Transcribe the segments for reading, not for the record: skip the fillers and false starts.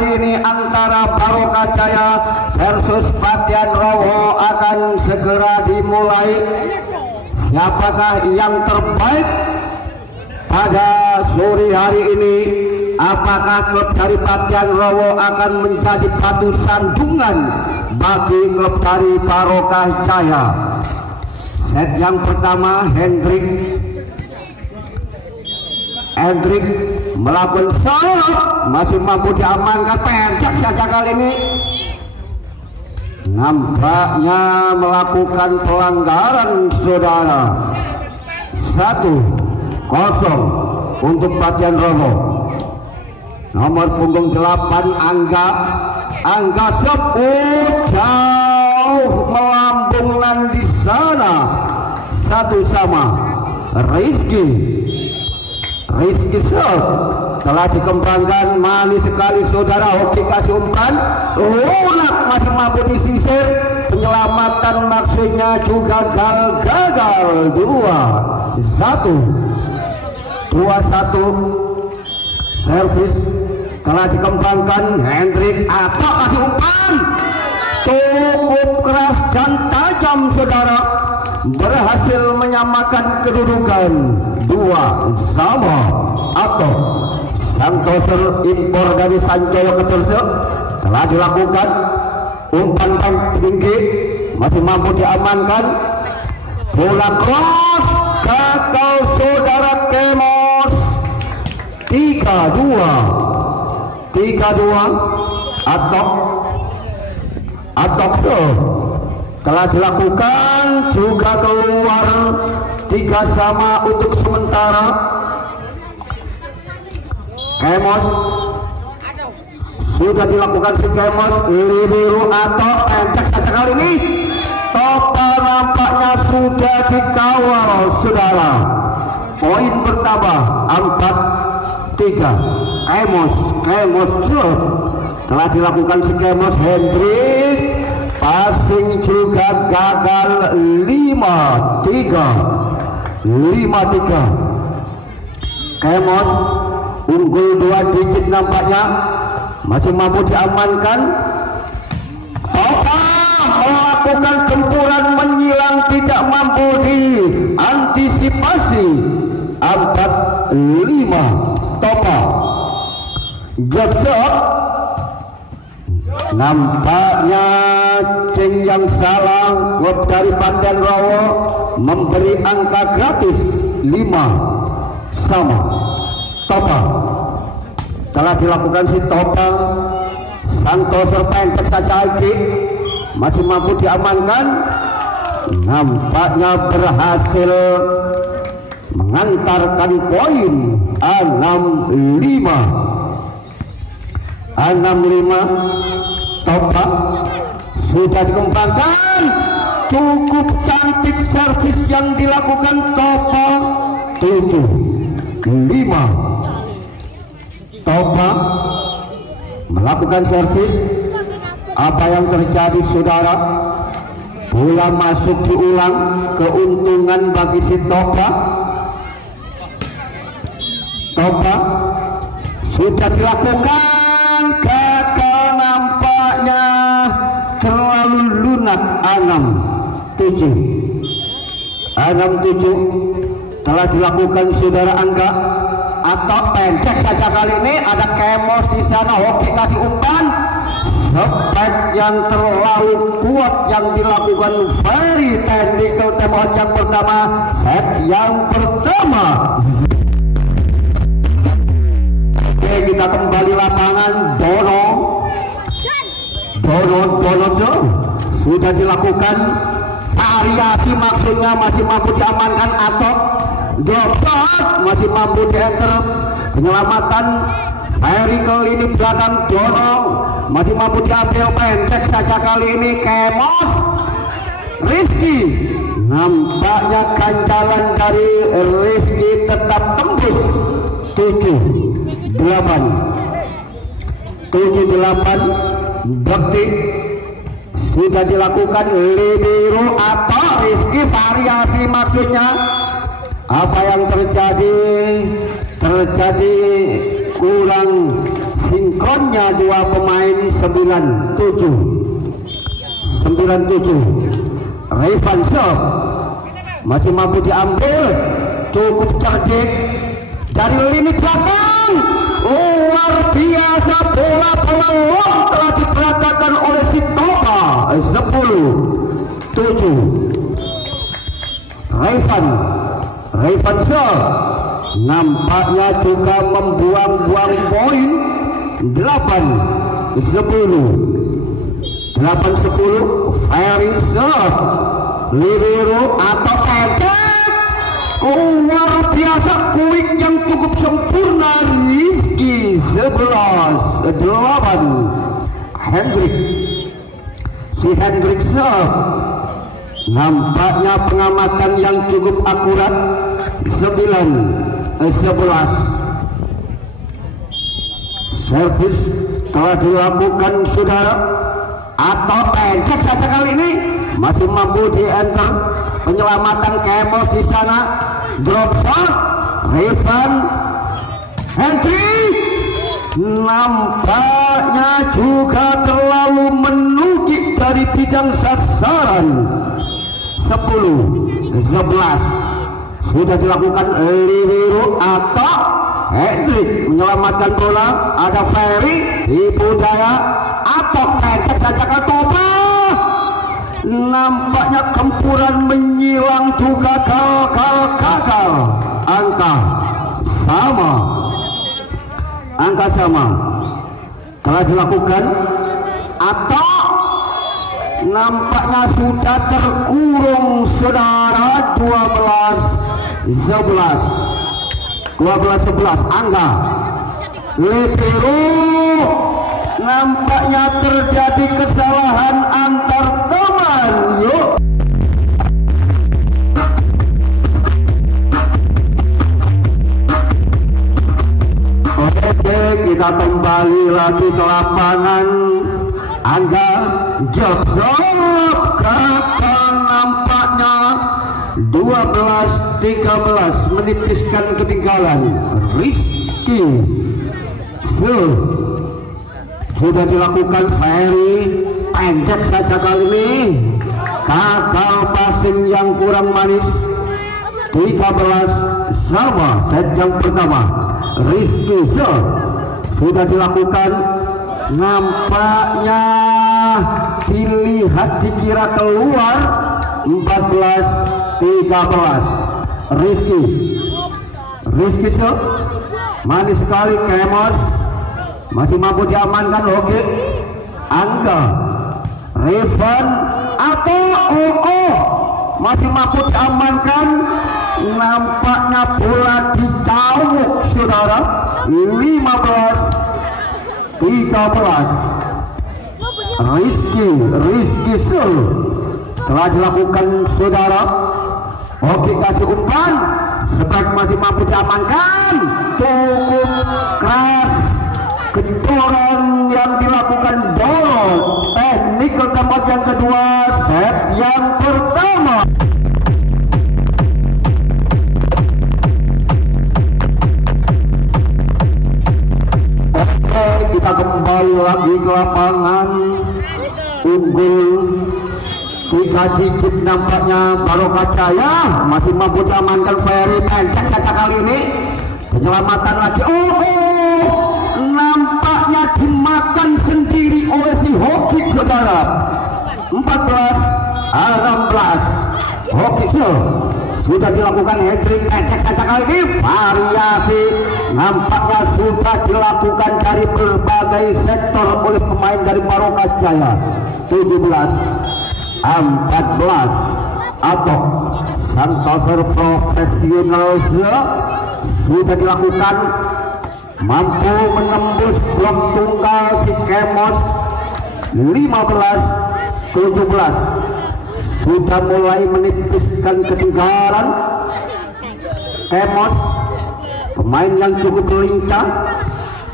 hari ini antara Barokah Jaya versus Patian Rowo akan segera dimulai. Siapakah yang terbaik pada sore hari ini? Apakah klub dari Patian Rowo akan menjadi batu sandungan bagi klub dari Barokah Jaya? Set yang pertama, Hendrik melakukan shot, masih mampu diamankan, pendek saja kali ini. Nampaknya melakukan pelanggaran, saudara. 1-0 untuk Patian Rowo. Nomor punggung 8 Angga shot, jauh melambungkan di sana. 1-1. Rizky shot telah dikembangkan, manis sekali saudara. Hoki kasih umpan, lunak masih mampu disisir. Penyelamatan maksudnya juga gagal. 2-1. Servis telah dikembangkan. Hendrik atau kasih umpan cukup keras dan tajam saudara, berhasil menyamakan kedudukan 2-2. Atau Santoso impor dari Sanjoyo Keturso telah dilakukan. Umpan tinggi masih mampu diamankan. Bola cross gagal saudara. Kemos 3-2. Atau telah dilakukan, juga keluar. 3-3 untuk sementara. Kemos sudah dilakukan si Kemos. Libero atau pendek saja kali ini. Topa nampaknya sudah dikawal saudara. Poin bertambah 4-3. Kemos shot telah dilakukan si Kemos. Hendrik passing juga gagal. 5-3. Kemos unggul 2 digit nampaknya, masih mampu diamankan. Topa melakukan gempuran menyilang, tidak mampu diantisipasi. 4-5. Topa jab shot. Nampaknya ceng yang salah. Klub dari Patian Rowo memberi angka gratis 5-5. Topa telah dilakukan si Topa. Santoso pendek saja lagi, masih mampu diamankan. Nampaknya berhasil mengantarkan poin 6-5. Topa sudah dikembangkan, cukup cantik servis yang dilakukan Topa. 7-5. Topa melakukan servis. Apa yang terjadi saudara? Bola masuk diulang, keuntungan bagi si Topa. Sudah dilakukan, gagal nampaknya, terlalu lunak. 6-7 telah dilakukan saudara Angga. Atau pendek saja kali ini, ada Kemos di sana. Hoki kasih umpan, spek yang terlalu kuat yang dilakukan. Very technical tembakan yang pertama, set yang pertama. Oke, kita kembali lapangan. Dono sudah dilakukan variasi, maksudnya masih mampu diamankan. Atau drop shot masih mampu di-enter. Penyelamatan Ferry ke lini belakang. Dono masih mampu diambil, pendek saja kali ini. Kemos Rizky, nampaknya kancalan dari Rizky tetap tembus. 7-8. Bekti sudah dilakukan. Libero atau Rizky variasi, maksudnya apa yang terjadi kurang sinkronnya dua pemain 97. Revan serve masih mampu diambil, cukup cerdik dari lini belakang. Luar biasa, bola long telah diperagakan oleh si Topa. 10-7. Revan serve nampaknya juga membuang-buang poin. 8-10. Ferry serve libero atau pendek, luar biasa quick yang cukup sempurna. Rizky 11-8. Hendrik serve nampaknya pengamatan yang cukup akurat. 9-11. Servis telah dilakukan saudara, atau pendek saja kali ini masih mampu di enter. Penyelamatan Kemos di sana, drop shot Revan Hendrik nampaknya juga terlalu menukik dari bidang sasaran. 10-11. Sudah dilakukan libero atau Hendrik menyelamatkan bola. Ada Ferry tipu daya atau pendek saja ke Topa. Nampaknya gempuran menyilang juga gagal. Angka sama telah dilakukan atau nampaknya sudah terkurung saudara. 12-11. Angga libero nampaknya terjadi kesalahan antar teman. Yuk oke, kita kembali lagi ke lapangan. Angga jawab gagal, nampaknya 12-13 menipiskan ketinggalan. Rizky sudah dilakukan. Ferry pendek saja kali ini, gagal passing yang kurang manis. 13 sama set yang pertama. Rizky sudah dilakukan, nampaknya dikira keluar. 14-13. Rizky manis sekali. Kemos masih mampu diamankan. Oke, Angga Revan atau masih mampu diamankan. Nampaknya bola dicawuk saudara. 15-13. Rizky telah dilakukan saudara. Oke, kasih umpan. Spek masih mampu diamankan. Cukup keras gentoran yang dilakukan Dolo. Teknik ke tempat yang kedua, set yang pertama. Oke, kita kembali lagi ke lapangan. Unggul 3 digit nampaknya Barokah Jaya masih mampu diamankan. Ferry pendek saja kali ini, penyelamatan lagi. Nampaknya dimakan sendiri oleh si Hoki saudara. 14-16. Hoki sudah dilakukan. Hendrik pendek saja kali ini, variasi nampaknya sudah dilakukan dari berbagai sektor oleh pemain dari Barokah Jaya. 17-14 atau Santoser Profesional sudah dilakukan, mampu menembus blok tunggal si Kemos. 15-17 sudah mulai menipiskan ketinggalan. Kemos pemain yang cukup lincah.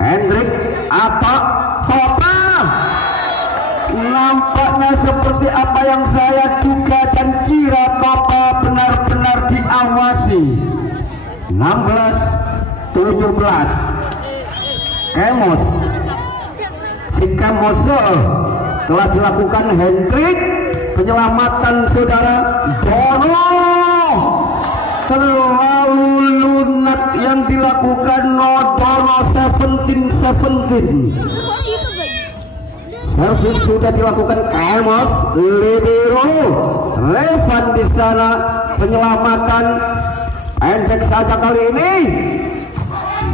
Hendrik atau Topa nampaknya seperti apa yang saya duga dan kira. Topa benar-benar diawasi. 16-17. Kemos Sikamos telah dilakukan Hendrik, penyelamatan saudara Dono, terlalu lunak yang dilakukan Dono 17-17. Servis sudah dilakukan Kemos, libero, Revan di sana, penyelamatan pendek saja kali ini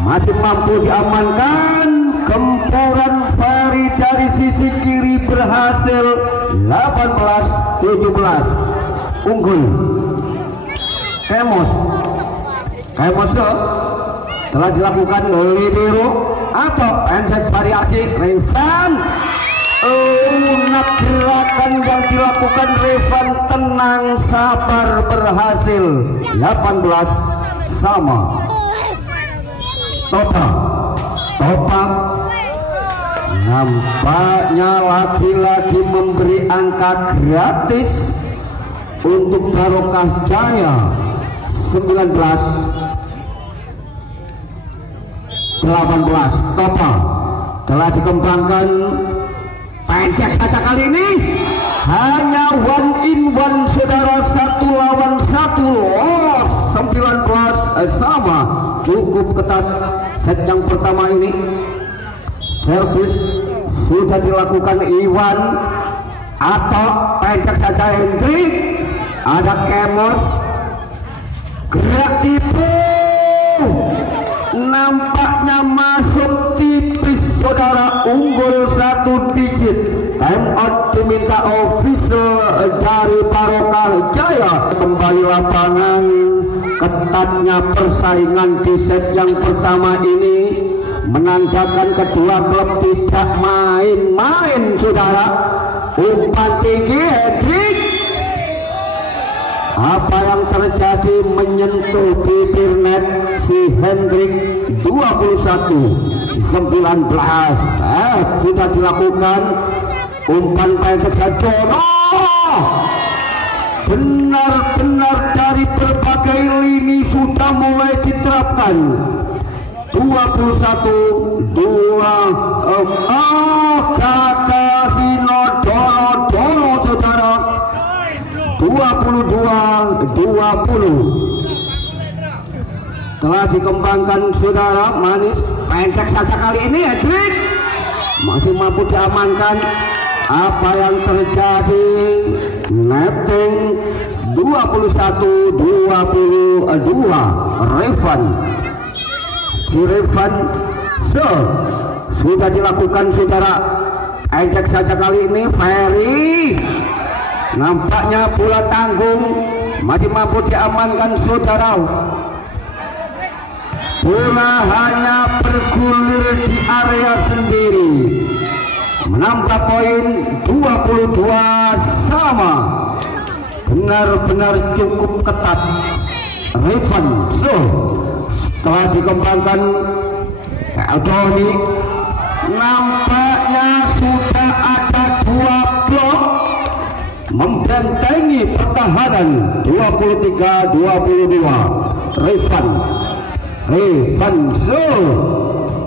masih mampu diamankan. Gempuran Ferry dari sisi kiri berhasil 18-17 unggul. Kemos telah dilakukan libero atau pendek variasi Revan. Lunak gerakan yang dilakukan Revan, tenang sabar, berhasil 18 sama. Topa nampaknya lagi-lagi memberi angka gratis untuk Barokah Jaya. 19-18. Topa telah dikembangkan pendek saja kali ini, hanya 1-in-1 saudara, 1 lawan 1 lolos. 19 sama, cukup ketat set yang pertama ini. Servis sudah dilakukan Iwan atau pendek saja Hendrik. Ada Kemos, gerak tipu, nampaknya masuk tipis saudara, unggul 1 digit. Time out diminta official dari Barokah Jaya. Kembali lapangan, ketatnya persaingan di set yang pertama ini menandakan kedua klub tidak main-main saudara. Umpan tinggi Hendrik, apa yang terjadi, menyentuh bibir net si Hendrik. 21-19 sudah dilakukan umpan pendek Dono, benar-benar dari berbagai lini sudah mulai diterapkan. 21-2 Kakasino Dono saudara. 22-20 telah dikembangkan saudara. Manis pendek saja kali ini Hendrik masih mampu diamankan. Apa yang terjadi, netting 21-22 Revan. Si Revan sudah dilakukan saudara, pendek saja kali ini. Ferry nampaknya bola tanggung masih mampu diamankan saudara. Bola hanya bergulir di area sendiri, menambah poin 22 sama. Benar-benar cukup ketat. Revan telah dikembangkan Doni, nampaknya sudah ada 2 blok membentengi pertahanan. 23-22 Revan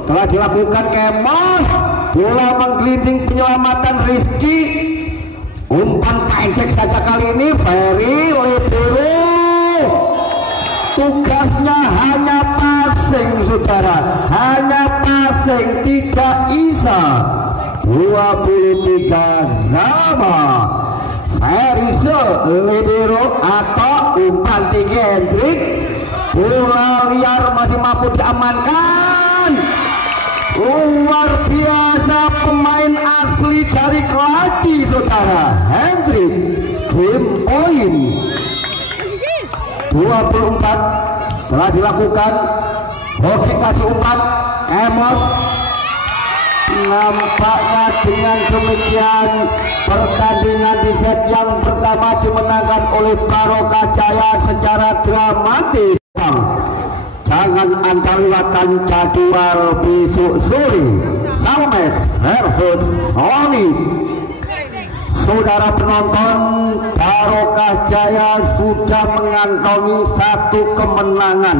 telah dilakukan Kemos, bola menggelinding, penyelamatan Rizky. Umpan pendek saja kali ini Ferry, libero, tugasnya hanya passing saudara, hanya passing, tidak isa. 23 sama. Ferry libero atau umpan tinggi Hendrik, bola liar masih mampu diamankan. Luar biasa pemain asli dari Kelaci saudara, Hendrik. Game point 24 telah dilakukan. Hoki kasih umpan Kemos. Nampaknya dengan demikian pertandingan di set yang pertama dimenangkan oleh Barokah Jaya secara dramatis. Jangan Anda lewatkan jadwal besok sore, Salmes versus Oni. Saudara penonton, Barokah Jaya sudah mengantongi 1 kemenangan.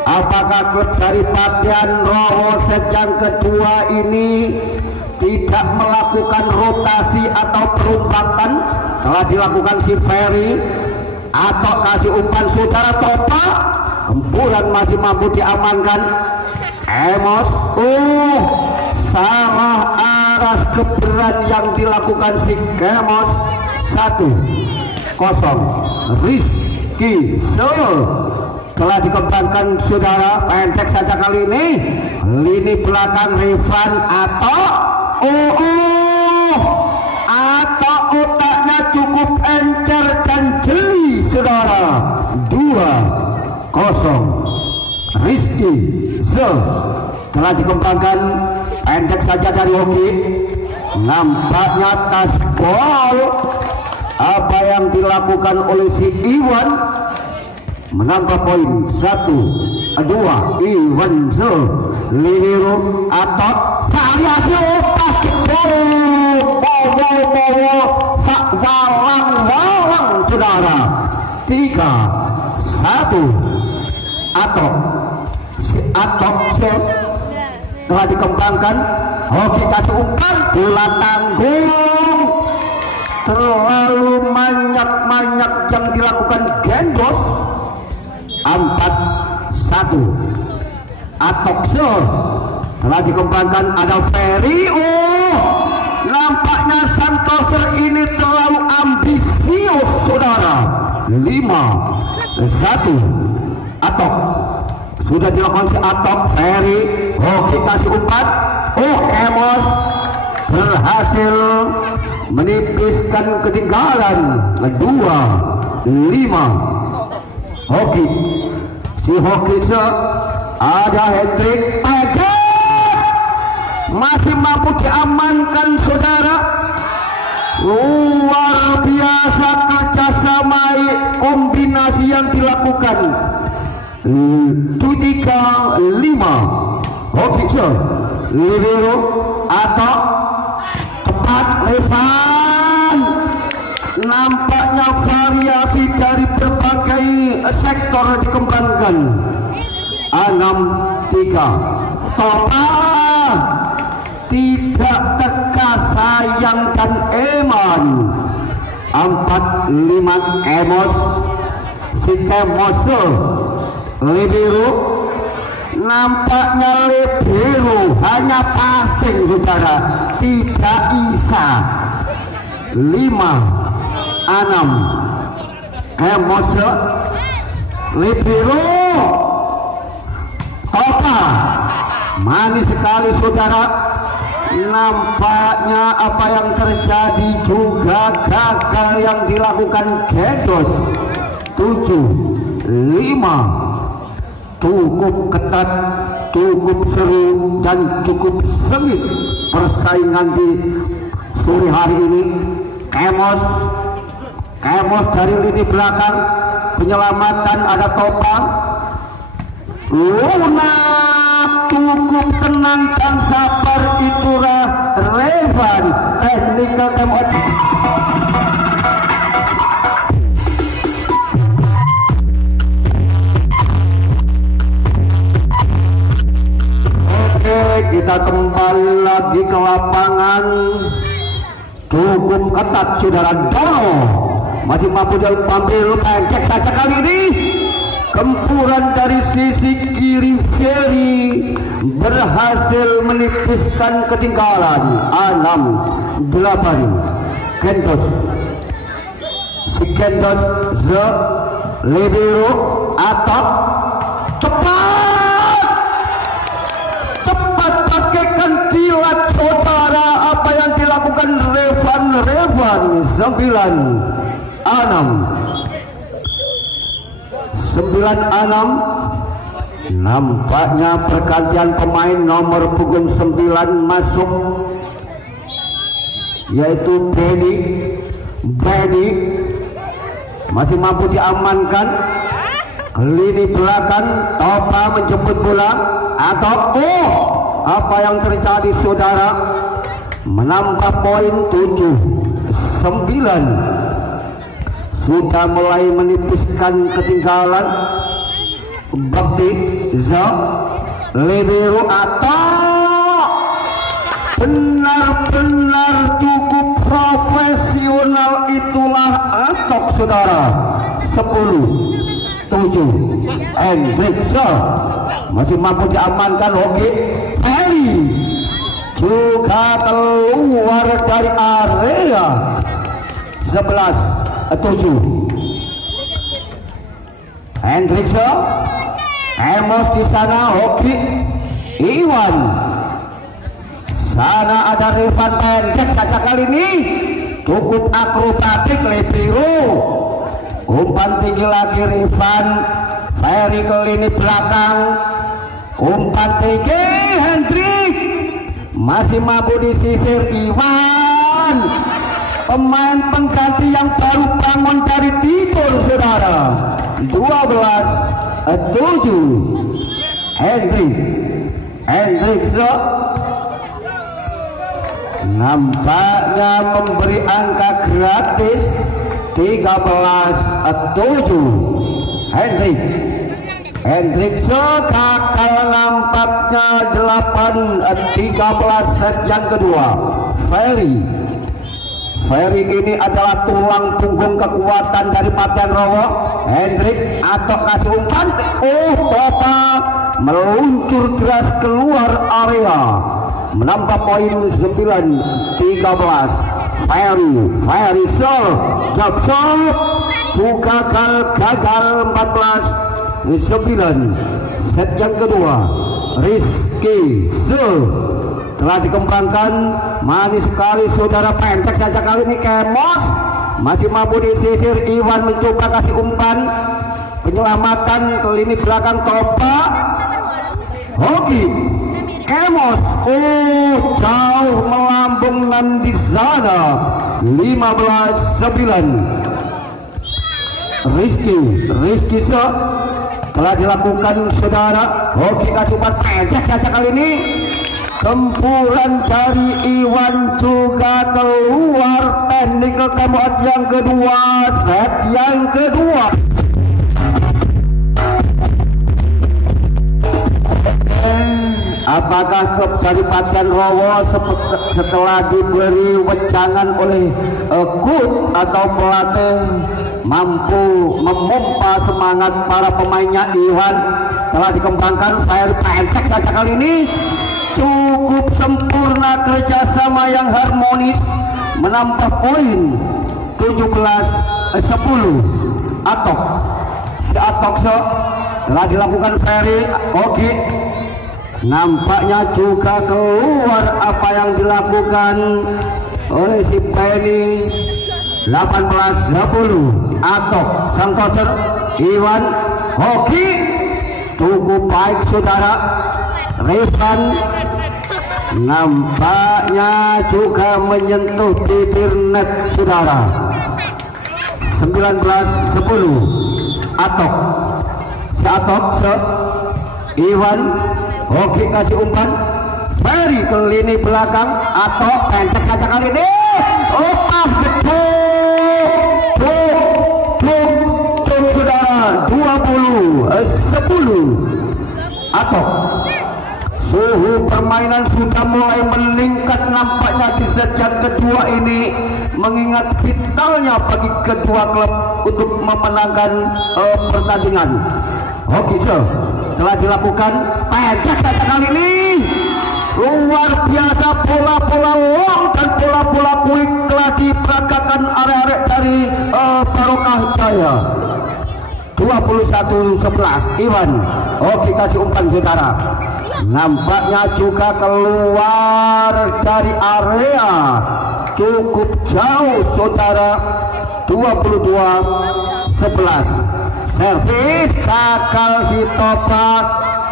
Apakah klub dari Patian Rowo set yang kedua ini tidak melakukan rotasi atau perumpakan, telah dilakukan si Ferry atau kasih umpan saudara Topa. Gempuran masih mampu diamankan. Emos, salah arah keberan yang dilakukan si Kemos. 1-0 Rizky Sol telah dikembangkan saudara. Pendek saja kali ini. Lini belakang Revan atau otaknya cukup encer dan jeli saudara. 2-0 Rizky Sol telah dikembangkan. Pendek saja dari Hoki. Nampaknya tas gol apa yang dilakukan oleh si Iwan menambah poin. 1-2 Iwan Sol Liwiru atau variasi pas jebol sak walang saudara. 3-1 atau telah dikembangkan. Hoki kasih umpan, bola tanggung. Terlalu banyak yang dilakukan Gendos. 4-1 Atokso telah dikembangkan. Ada Ferry. Nampaknya Santoso ini terlalu ambisius saudara. 5-1 Atok sudah dilakukan si Atok. Ferry, Hoki kasih umpan. Kemos berhasil menipiskan ketinggalan. 2-5 Hoki. Si Hoki ada hat-trick. Masih mampu diamankan saudara. Luar biasa kerjasama kombinasi yang dilakukan. 3-5 Hoki Libero atau tepat Levan. Nampaknya variasi dari berbagai sektor dikembangkan. 6-3 Topa tidak teka sayang dan eman. 4-5 Emos. Si Kemos Libero. Nampaknya Libero hanya passing saudara, tidak bisa. 5-6 Kemos Libero. Topa manis sekali saudara. Nampaknya apa yang terjadi juga gagal yang dilakukan Gendos. 7-5 cukup ketat, cukup seru dan cukup sengit persaingan di sore hari ini. Kemos dari lini belakang, penyelamatan ada Topa. Luna cukup tenang dan sabar, itulah Revan. Technical time out. Kita kembali lagi ke lapangan. Cukup ketat saudara. Dono masih mampu diambil. Pendek saja kali ini. Gempuran dari sisi kiri Ferry berhasil menipiskan ketinggalan. 6-8 Gendos. Si Gendos Libero atau cepat pakaikan kilat saudara. Apa yang dilakukan Revan 9-6 nampaknya pergantian pemain. Nomor punggung 9 masuk, yaitu Benny masih mampu diamankan. Ke lini belakang Topa menjemput bola atau apa yang terjadi saudara. Menambah poin 7-9. Sudah mulai menipiskan ketinggalan. Bakti Libero atau benar-benar cukup profesional itulah Atok saudara. 10-7 Hendrikson masih mampu diamankan. Oke, Ferry juga keluar dari area. 11-7 Hendrikson, Emos di sana. Oke, Iwan sana ada Rifan pendek saja kali ini cukup akrobatik. Lebiro umpan tinggi lagi Rifan. Ferry ke lini belakang, umpan tinggi Hendrik masih mampu disisir. Iwan pemain pengganti yang baru bangun dari tidur saudara. 12-7 Hendrikson nampaknya memberi angka gratis. 13-7 Hendrikson gagal nampaknya. 8-13 set yang kedua. Ferry ini adalah tulang punggung kekuatan dari Patian Rowo. Hendrik atau kasih umpan. Topa meluncur deras keluar area, menambah poin 9-13. Ferry Jobson juga gagal. 14-9 set yang kedua. Rizky telah dikembangkan manis sekali saudara. Pendek saja kali ini. Kemos masih mampu disisir. Iwan mencoba kasih umpan penyelamatan ke lini belakang. Topa Hoki Kemos jauh melambung di sana. 15-9 Rizky telah dilakukan saudara. Hoki kasih umpan pendek saja kali ini. Gempuran dari Iwan juga keluar. Technical timeout yang kedua. Set yang kedua. Apakah klub dari Patian Rowo setelah diberi wejangan oleh coach atau pelatih mampu memompa semangat para pemainnya? Iwan telah dikembangkan. Saya pendek saja kali ini. Cukup sempurna kerjasama yang harmonis, menambah poin 17-10 Atok. Si Atok telah dilakukan Ferry. Oke, nampaknya juga keluar apa yang dilakukan oleh si Penny. 18-10 Atok sang toser. Iwan Hoki cukup baik saudara. Rifan nampaknya juga menyentuh bibir net saudara. 19-10 Atok. Si Atok Iwan Hoki kasih umpan. Ferry ke lini belakang. Atok pendek saja kali ini. Pas saudara. 20-10 Atok. Suhu permainan sudah mulai meningkat nampaknya di set yang kedua ini, mengingat vitalnya bagi kedua klub untuk memenangkan pertandingan. Hoki telah dilakukan. Pendek saja kali ini. Luar biasa bola-bola long dan bola-bola quick telah diperagakan arek-arek dari Barokah Jaya. 21-11 Iwan Hoki kasih umpan saudara. Nampaknya juga keluar dari area cukup jauh saudara. 22-11 servis gagal si Topa.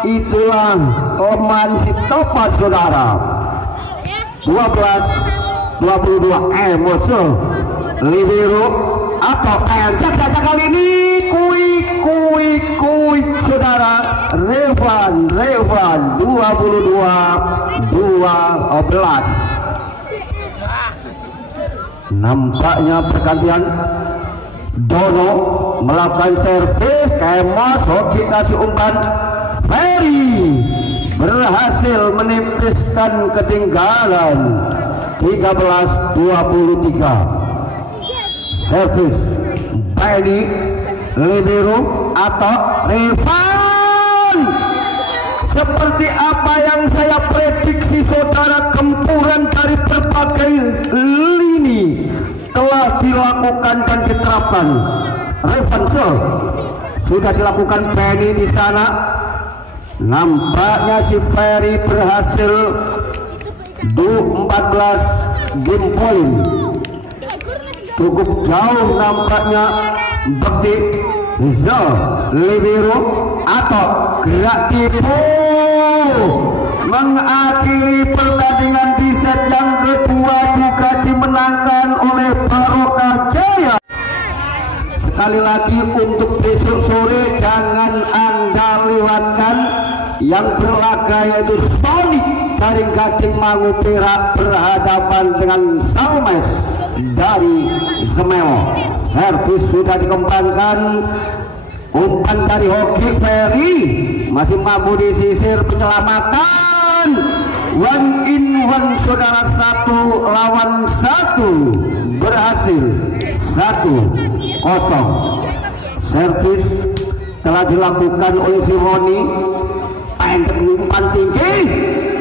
Itulah kelemahan si Topa saudara. 12-22 Emoso Libero atau pendek saja kali ini. Kui saudara. Revan 22-12. Nampaknya pergantian. Dono melakukan servis. Kemos Hoki kasih umpan. Ferry berhasil menipiskan ketinggalan 13-23. Servis Benny libero atau Rifan. Seperti apa yang saya prediksi saudara, gempuran dari berbagai lini telah dilakukan dan diterapkan. Rifan sudah dilakukan Benny di sana. Nampaknya si Ferry berhasil 14 game point. Cukup jauh nampaknya Bekti libero atau gerak tipu mengakhiri pertandingan di set yang kedua juga dimenangkan oleh Barokah Jaya. Sekali lagi untuk besok sore jangan Anda lewatkan yang berlaga yaitu Sonic dari Gading Mangu Perak berhadapan dengan Salmes dari Zemeo. Servis sudah dikembangkan, umpan dari Hoki Ferry masih mampu disisir, penyelamatan one in one saudara, 1 lawan 1 berhasil 1-0. Servis telah dilakukan oleh si Roni, pendek umpan tinggi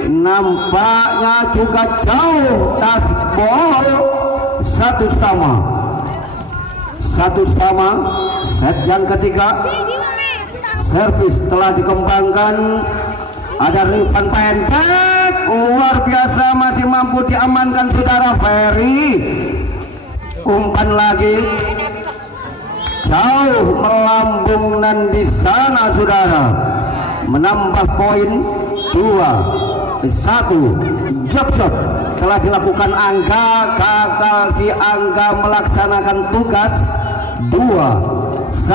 nampaknya juga jauh, tas ball 1-1. Set yang ketiga. Servis telah dikembangkan, ada Rifan pendek luar biasa, masih mampu diamankan saudara Ferry. Umpan lagi jauh melambung dan di sana saudara menambah poin 2-1. Jump shot telah dilakukan Angga, gagal si Angga melaksanakan tugas. 2-2.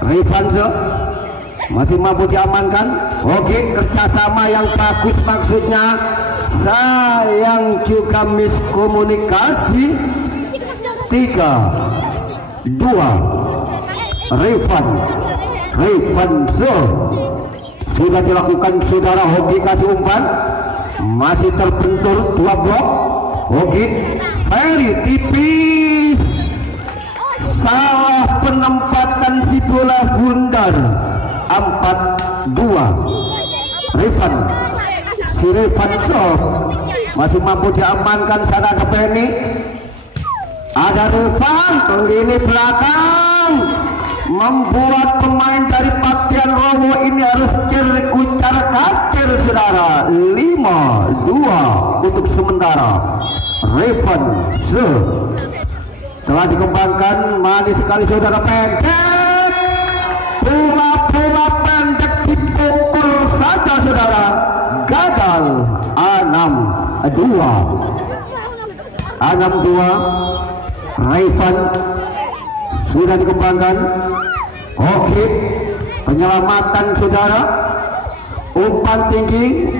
Rivanzo masih mampu diamankan. Oke, kerjasama yang bagus, maksudnya sayang juga miskomunikasi. 3-2. Rivanzo sudah dilakukan saudara. Hoki kasih umpan, masih terbentur 2 blok. Hoki Ferry tipis, salah penempatan si bola bundar. 4-2. Rivanzo masih mampu diamankan. Sana ada Benny, ada Rifan lini belakang, membuat pemain dari Paktian Rowo ini harus kucar kacir saudara. 5-2 untuk sementara. Rivanzo telah dikembangkan, manis sekali saudara, pendek, bola pendek dipukul saja saudara, gagal. 6-2. Rifan sudah dikembangkan. Oke, penyelamatan saudara, umpan tinggi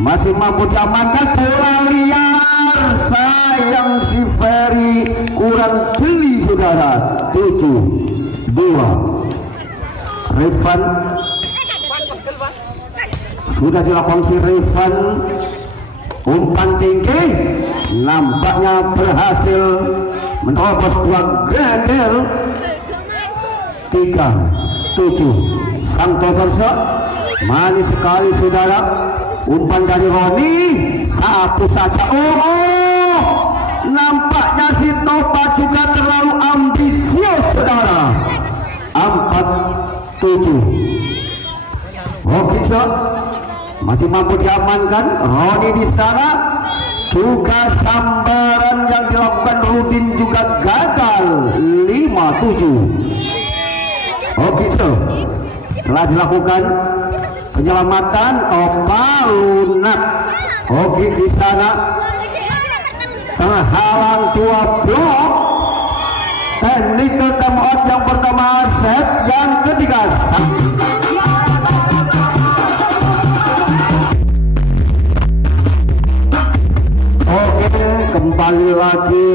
masih mampu diamankan, bola liar, sayang si Ferry kurang jeli saudara. 7-2. Rifan sudah dilakukan si Rifan, umpan tinggi nampaknya berhasil menerobos 2 grendel. 3-7. Santoso manis sekali saudara, umpan dari Roni satu saja. Nampaknya si Topa juga terlalu ambisius saudara. 4-7. Hoki masih mampu diamankan. Roni di sana juga, sambaran yang dilakukan Rudin juga gagal. 5-7. Hoki telah dilakukan penyelamatan, Topa lunak. Hoki di sana terhalang 2 blok. Technical time out yang pertama, set yang ketiga. Oke, kembali lagi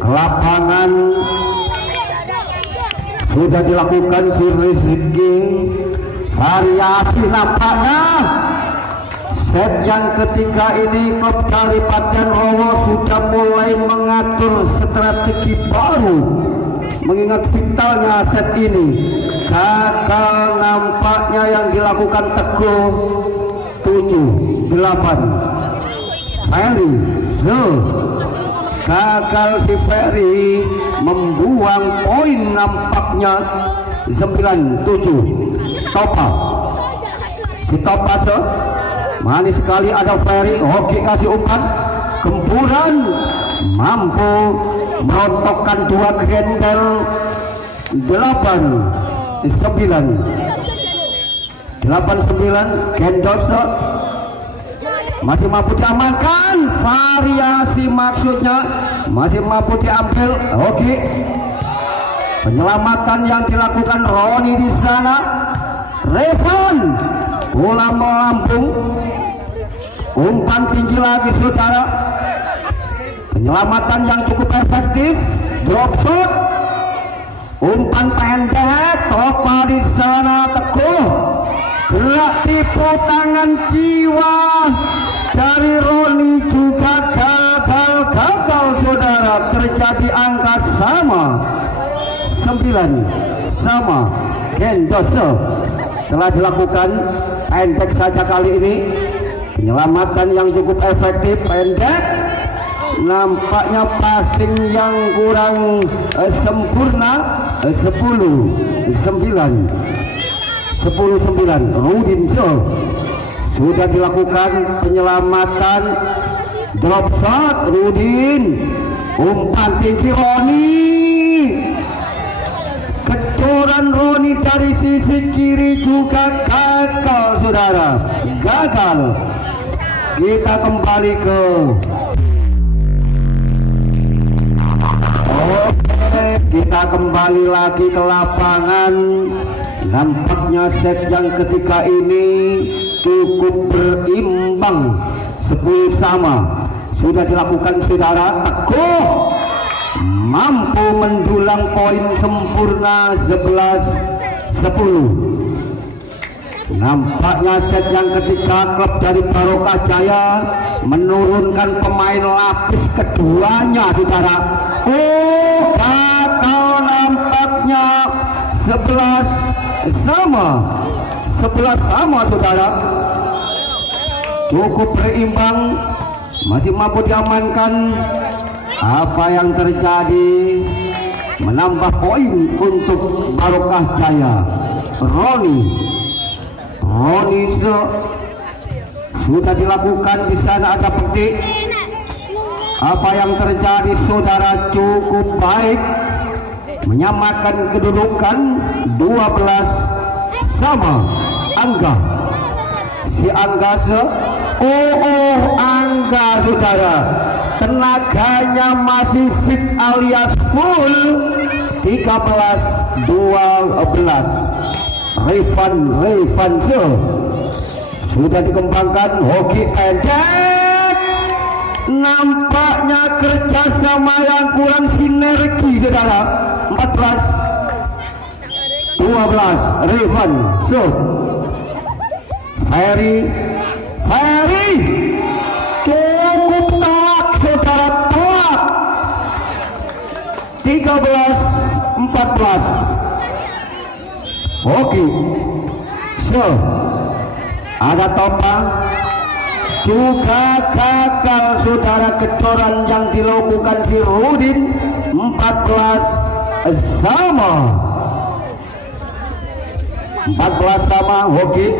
ke lapangan. Sudah dilakukan si Rizky. Variasi nampaknya set yang ketiga ini klub Kadipaten Rowo sudah mulai mengatur strategi baru mengingat vitalnya set ini. Gagal nampaknya yang dilakukan Teguh. 7-8 Ferry gagal si Ferry membuang poin nampaknya. 9-7 Topa si Topa manis sekali ada Ferry. Oke, kasih umpan gempuran mampu merontokkan dua grendel. 8-9 Gendos masih mampu diamankan. Variasi maksudnya masih mampu diambil. Oke, penyelamatan yang dilakukan Roni di sana. Revan bola melambung, umpan tinggi lagi saudara. Penyelamatan yang cukup efektif. Drop shot, umpan pendek. Topa di sana. Teguh gerak tipu tangan jiwa dari Roni juga gagal saudara. Terjadi angka sama. 9 sama Gendos. Telah dilakukan pendek saja kali ini. Penyelamatan yang cukup efektif pendek. Nampaknya passing yang kurang sempurna. 10-9 Rudin sudah dilakukan penyelamatan. Drop shot Rudin, umpan tinggi Roni. Kedoran Roni dari sisi kiri juga gagal saudara. Gagal. Kita kembali ke kita kembali lagi ke lapangan. Nampaknya set yang ketiga ini cukup berimbang. 10 sama sudah dilakukan saudara. Teguh mampu mendulang poin sempurna. 11-10. Nampaknya set yang ketiga klub dari Barokah Jaya menurunkan pemain lapis keduanya saudara. Gagal nampaknya. 11 sama saudara. Cukup berimbang, masih mampu diamankan. Apa yang terjadi? Menambah poin untuk Barokah Jaya. Roni sudah dilakukan di sana. Ada petik. Apa yang terjadi saudara? Cukup baik, menyamakan kedudukan. 12 sama. Angga si Angga Angga saudara, tenaganya masih fit alias full. 13-12 Revan sudah dikembangkan. Hoki pendek. Nampaknya kerjasama yang kurang sinergi saudara. 14-12 Revan Ferry cukup telak saudara, telak. 13-14 Oke, ada Topa juga gagal saudara. Kedoran yang dilakukan si Rudin. 14 sama. Oke,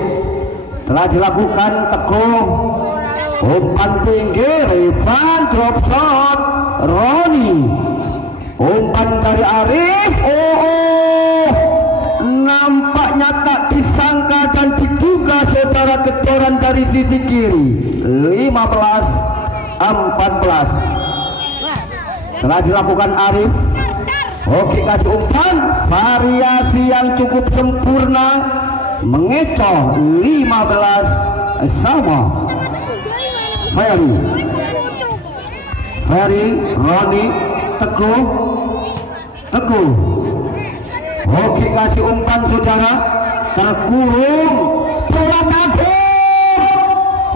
telah dilakukan. Teguh umpan tinggi. Revan drop shot. Roni umpan dari Arif. Nampaknya tak disangka dan diduga saudara. Kedoran dari sisi kiri. 15-14 telah dilakukan Arif. Oke, kasih umpan. Variasi yang cukup sempurna, mengecoh. 15 sama. Ferry Roni Teguh Oke, kasih umpan saudara, terkurung bola kagum,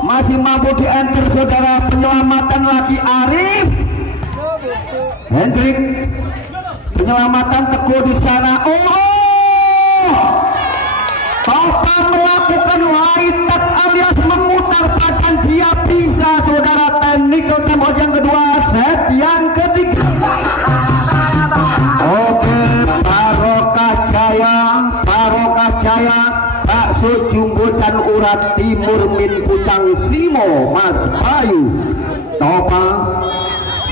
masih mampu di enter saudara. Penyelamatan lagi Arif Hendrik, penyelamatan Teguh di sana. Topa melakukan waitak alias memutar badan, dia bisa saudara. Technical tempo yang kedua, set yang ketiga. Oke, Barokah Jaya bakso jumbutan urat timur min pucang Simo Mas Bayu. Topa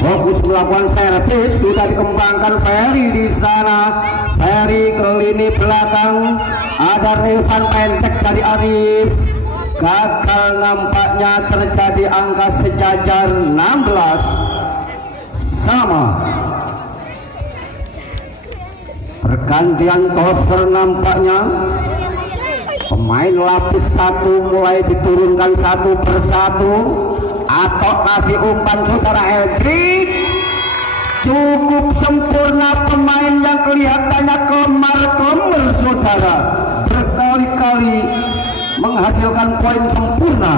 fokus melakukan servis, sudah dikembangkan Ferry di sana. Ferry ke lini belakang, ada Revan pendek dari Arif. Gagal nampaknya, terjadi angka sejajar 16 sama. Pergantian toser nampaknya. Pemain lapis satu mulai diturunkan satu persatu. Atau kasih umpan saudara Hendrik, cukup sempurna. Pemain yang kelihatannya kelemar-kelemar saudara, berkali-kali menghasilkan poin sempurna.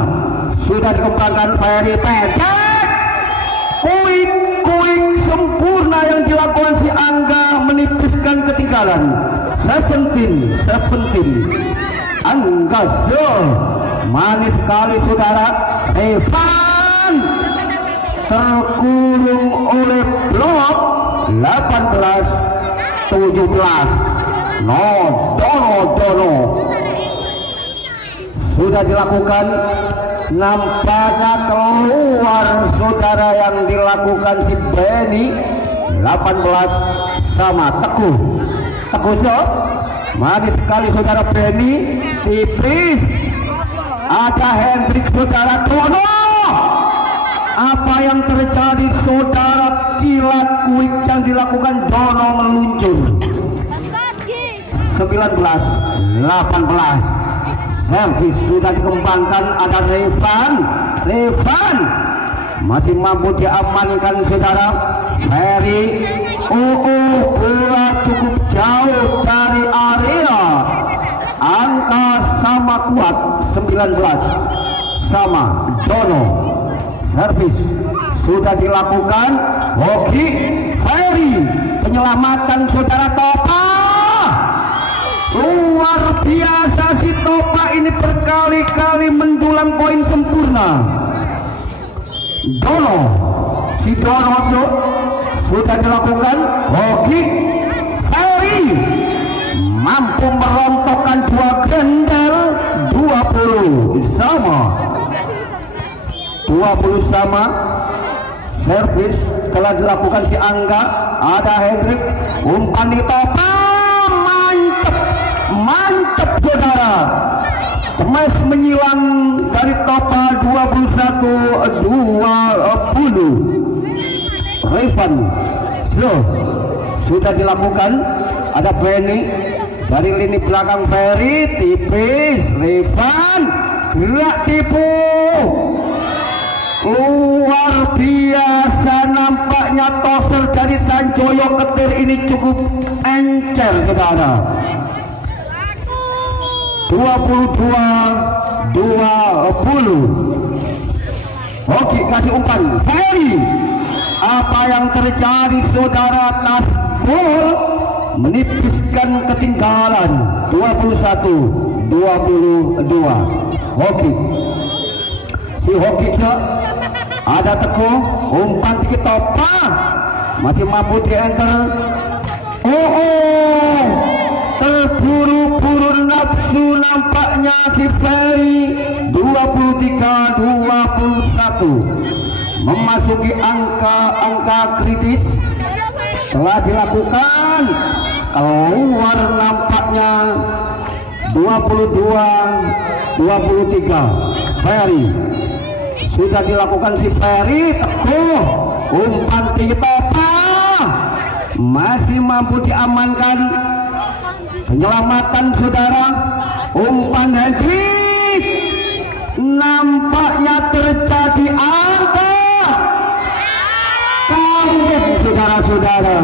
Sudah dikembangkan Ferry pendek, kuik sempurna yang dilakukan si Angga, menipiskan ketinggalan 17. Angga manis sekali saudara. Evan terkurung oleh blok 18-17. Dono sudah dilakukan, nampaknya keluar saudara yang dilakukan si Benny. 18 sama Teguh manis sekali saudara. Benny tipis, ada Hendrik saudara. Dono, apa yang terjadi saudara? Kilat kuik yang dilakukan Dono meluncur. 19-18. Servis sudah dikembangkan, ada Revan masih mampu diamankan saudara. Ferry bola cukup jauh dari area. Angka sama kuat, 19 sama. Dono servis sudah dilakukan. Hoki Ferry, penyelamatan saudara. Topa luar biasa si Topa ini, berkali-kali mendulang poin sempurna. Dono sudah dilakukan. Hoki Ferry mampu merontokkan dua gender. 20 sama. Servis telah dilakukan si Angga, ada Hendrik, umpan di Topa, mantep saudara. Kemas menyilang dari Topa. 21-20. Revan sudah dilakukan, ada Benny dari lini belakang. Ferry tipis, Revan gerak tipu. Luar biasa nampaknya toser dari Sanjoyo Ketir ini cukup encer saudara. 22-20. Oke, kasih umpan Ferry. Apa yang terjadi saudara? Tasbol menipiskan ketinggalan 21-22. Hoki si Hoki ada Teguh, umpan tinggi Topa masih mampu di enter. Terburu-buru nafsu nampaknya si Ferry. 23-21 memasuki angka kritis. Telah dilakukan, keluar nampaknya 22-23. Ferry sudah dilakukan si Ferry. Teguh, umpan tinggi Topa masih mampu diamankan. Penyelamatan saudara, umpan Hendrik, nampaknya terjadi angka kawin saudara-saudara.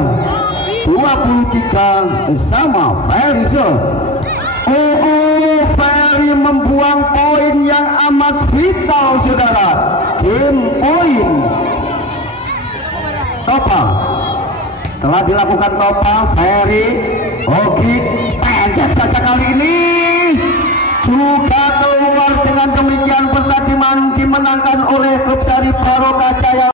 23 sama Ferry. Ferry membuang poin yang amat vital saudara. Game poin Topa telah dilakukan Topa. Ferry Ogi pendek saja kali ini.